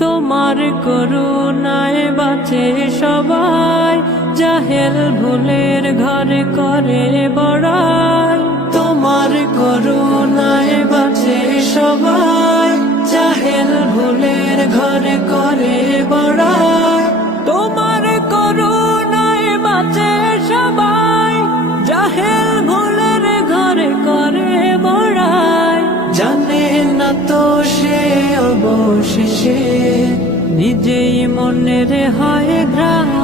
তোমার করুণায় বাঁচে সবাই, জাহেল ভুলের ঘরে করে বড়াই। তোমার করুণায় বাঁচে সবাই, জাহেল ভুলের ঘরে করে বড়াই। তোমার করুণায় বাঁচে সবাই, জাহেল ভুলের ঘরে করে বড়াই। জানে না তো অবশেষে নিজেই মনের হয় গ্রাসী